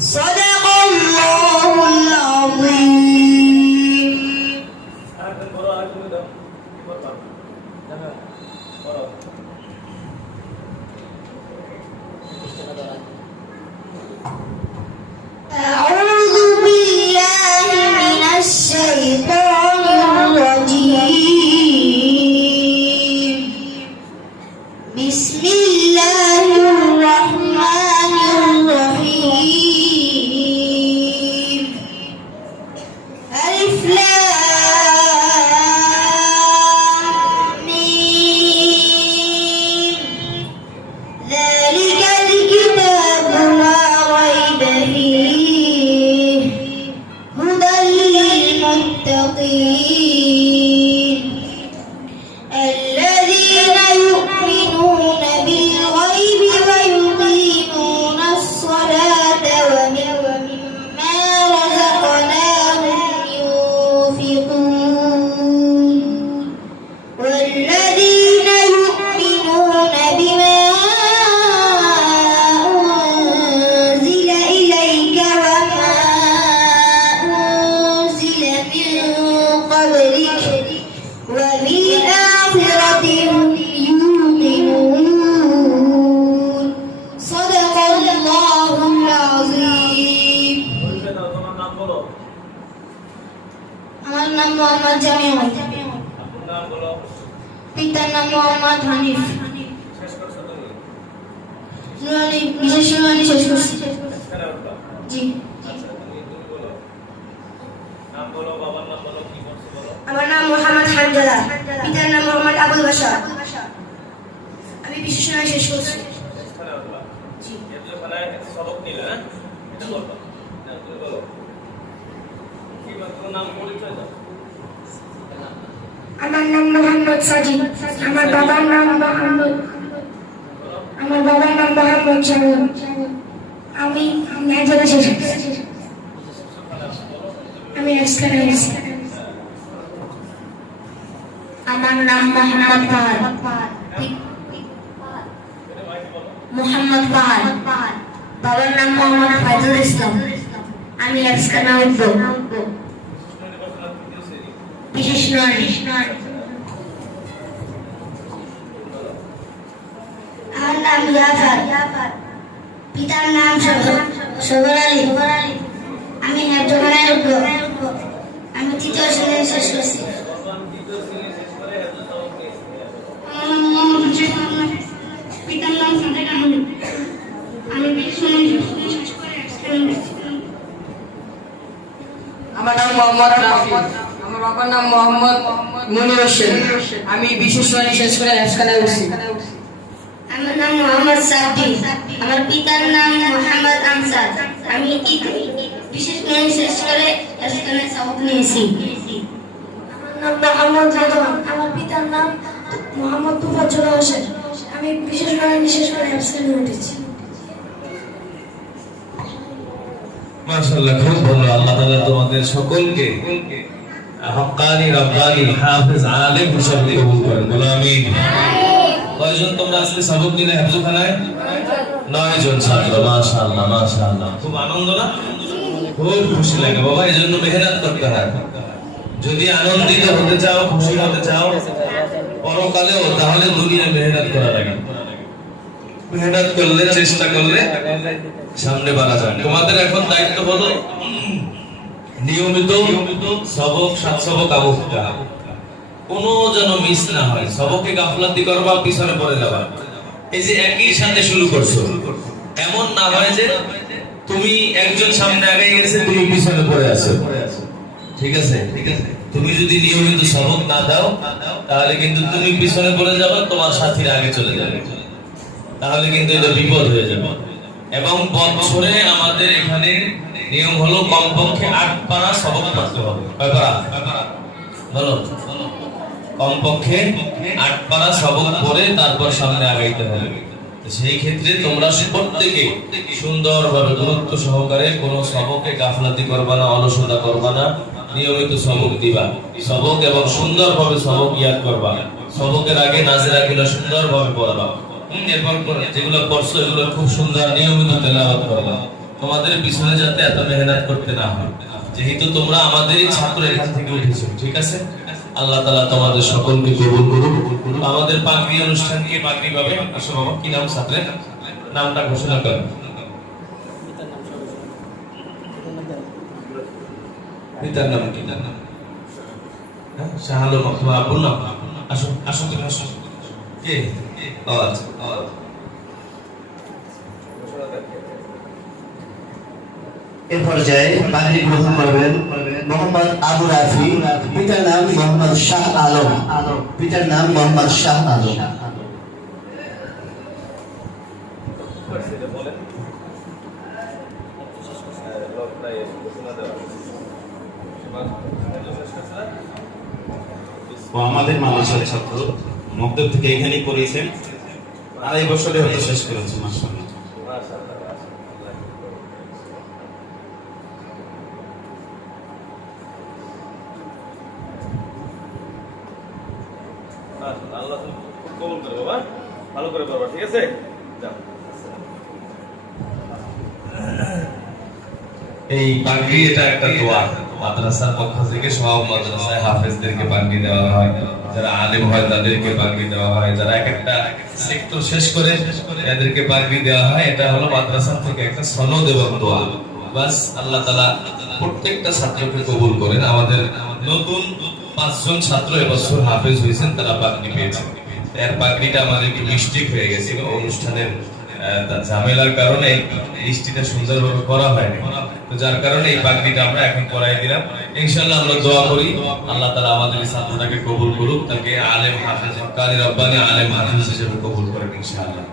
Sale Mohammad Jamiul. আপনার নাম বলো। পিতার নাম মোহাম্মদ হানিফ। শেষ করছ তুমি নুরানি বিশেষ নুরানি শেষ করছি। জি। আচ্ছা বলো। নাম বলো নাম বলো বলো? আমার নাম মোহাম্মদ হামদালা পিতার নাম মোহাম্মদ আবুল বাশার। আমি বিশেষ নুরানি শেষ করছি। জি। এখানে সবক নিলে হ্যাঁ? এটা বলবা বলো কি বল তোমার নাম পরিচয় দাও আমার নাম মোহাম্মদ সাজিদ। আমার বাবার নাম মোহাম্মদ। আমার বাবার নাম মোহাম্মদ জামিল আমি নাইজেরিয়া শেষ আমি আজকাল এসেছি আমার নাম মোহাম্মদ ফাহাদ মোহাম্মদ বাবার নাম মোহাম্মদ ফাইজুল ইসলাম। আমি আজকাল উঠবো শুনে বসো না তৃতীয় শ্রেণি বিশেষ আমার নাম ইয়াফার পিতার নাম সবর আলী। আমি হেফজখানায় উঠবো আমি তৃতীয় শ্রেণির শেষ করছি বর্তমান তৃতীয় শ্রেণি শেষ করে এত সবক নিয়েছি আমার নাম মোহাম্মদ হুসেন আহমেদ পিতার নাম সাদেক আহমেদ আমি বিশেষ শ্রেণি শেষ করে এক্সটেন্ড আমার নাম মোহাম্মদ রাফি আমার বাবার নাম মোহাম্মদ মনির হোসেন। আমি বিশেষ শ্রেণি শেষ করে হেফখানায় উঠছি। আমার নাম মোহাম্মদ সাব্বি আমার পিতার নাম মোহাম্মদ আনসার। আমি বিশেষ করে শেষ করে এখানে সবক নিয়েছি। আমার নাম মোহাম্মদ রেদওয়ান। আমার পিতার নাম মোহাম্মদ তুফাজ্জল হোসেন। আমি বিশেষ বিশেষ করে এখানে উঠেছি। মাশাআল্লাহ খুব ভালো। আল্লাহ তাআলা তোমাদের সকলকে হক্কানি রব্বানি, হাফেজ, আলেম হিসাবে কবুল করেন বলো আমিন কয়জন তোমরা আজকে সবক নিলে হেফজখানায়? নয় জন ছাত্র, মাশাআল্লাহ মাশাআল্লাহ। খুব আনন্দ না? খুব খুশি লাগে। বাবা এই জন্য মেহনত করতে হয়। যদি আনন্দিত হতে চাও, খুশি হতে চাও, পরকালেও, তাহলে দুনিয়ায় মেহনত করা লাগে। মেহনত করলে, চেষ্টা করলে সামনে বাড়া যায়। তোমাদের এখন দায়িত্ব হলো নিয়মিত সবক, সাত সবক আবুকা কোনো যেন মিস না হয় সবকে গাফলাতি করবা পিছনে পড়ে যাবা এই যে একই সাথে শুরু করছ। এমন না হয় যে তুমি একজন সামনে আগে গেছে, তুমি পিছনে পড়ে আছো। ঠিক আছে? ঠিক আছে তুমি যদি নিয়মিত সবক না দাও, তাহলে কিন্তু তুমি পিছনে পড়ে যাবে, তোমার সাথীর আগে চলে যাবে। তাহলে কিন্তু এটা বিপদ হয়ে যাবে। এবং বছরে আমাদের এখানে নিয়ম হলো কমপক্ষে আট পারা সবক পড়তে হবে। কয় পারা? বলো। কমপক্ষে আট পারা সবক পড়ে তারপর সামনে আগাইতে হবে। সেই ক্ষেত্রে তোমরা প্রত্যেকে সুন্দরভাবে গুরুত্ব সহকারে কোনো সবকে গাফলাতি করবা না, অলসতা করবা না, নিয়মিত সবক দিবা। সবক এবং সুন্দরভাবে সবক ইয়াদ করবা। সবকের আগে নাজেরা গুলো সুন্দরভাবে পড়বা। এরপর পরে যেগুলো পড়ছো এগুলো খুব সুন্দর, নিয়মিত তেলাওয়াত করবা। তোমাদের পিছনে যাতে এত মেহনত করতে না হয়। যেহেতু তোমরা আমাদেরই ছাত্র এখান থেকে উঠেছো, ঠিক আছে? আল্লাহ তালা তোমাদের সকলকে কবুল করুক। আমাদের পাগড়ি অনুষ্ঠান কি পাগড়ি পাবে? আসো বাবা, কি নাম ছাত্রের? নামটা ঘোষণা করেন পিতার নাম কি? তার নাম হ্যাঁ শাহ আলম অথবা নাম। আসো আসো তুমি আসো। কে? আচ্ছা ও আচ্ছা। ঘোষণা দেন এ পর্যায়ে পাগড়ি গ্রহণ করবেন মোহাম্মদ আবু রাফি, পিতার নাম মোহাম্মদ শাহ আলম। পিতার নাম মোহাম্মদ শাহ আলম? ও আমাদের মানুষের ছাত্র মকদব থেকে এখানেই পড়িয়েছেন। আড়াই বছরে হয়তো শেষ করেছে মাসাল্লাহ মাশাআল্লাহ, মাশাআল্লাহ। মাশাআল্লাহ, আল্লাহ তুমি কবুল করে বাবা ভালো করে ঠিক আছে? এই পাগড়ি এটা একটা দোয়া। মাদ্রাসার পক্ষ থেকে সব মাদ্রাসায় হাফেজদেরকে পাগড়ি দেওয়া হয়। যারা হয়, তাদেরকে পাগড়ি দেওয়া হয়। যারা এক একটা সেক্টর শেষ করে পাগড়ি দেওয়া হয়। এটা হলো মাদ্রাসা থেকে একটা সনদ এবং দোয়া। বাস আল্লাহ তালা প্রত্যেকটা ছাত্রকে কবুল করেন। আমাদের নতুন পাঁচজন ছাত্র এবছর হাফেজ হয়েছেন, তারা পাগড়ি পেয়েছেন এর পাগড়িটা আমাদের অনুষ্ঠানের ঝামেলার কারণে মিষ্টিটা সুন্দরভাবে করা হয়নি। তো যার কারণে এই পাগড়িটা আমরা এখন করাই দিলাম। ইনশাল্লাহ আমরা দোয়া করি। আল্লাহ তালা আমাদের ছাত্রটাকে কবুল করুক, তাকে আলেম কারি রব্বানি আলেম হাফেজ হিসেবে কবুল করেন ইনশাআল্লাহ।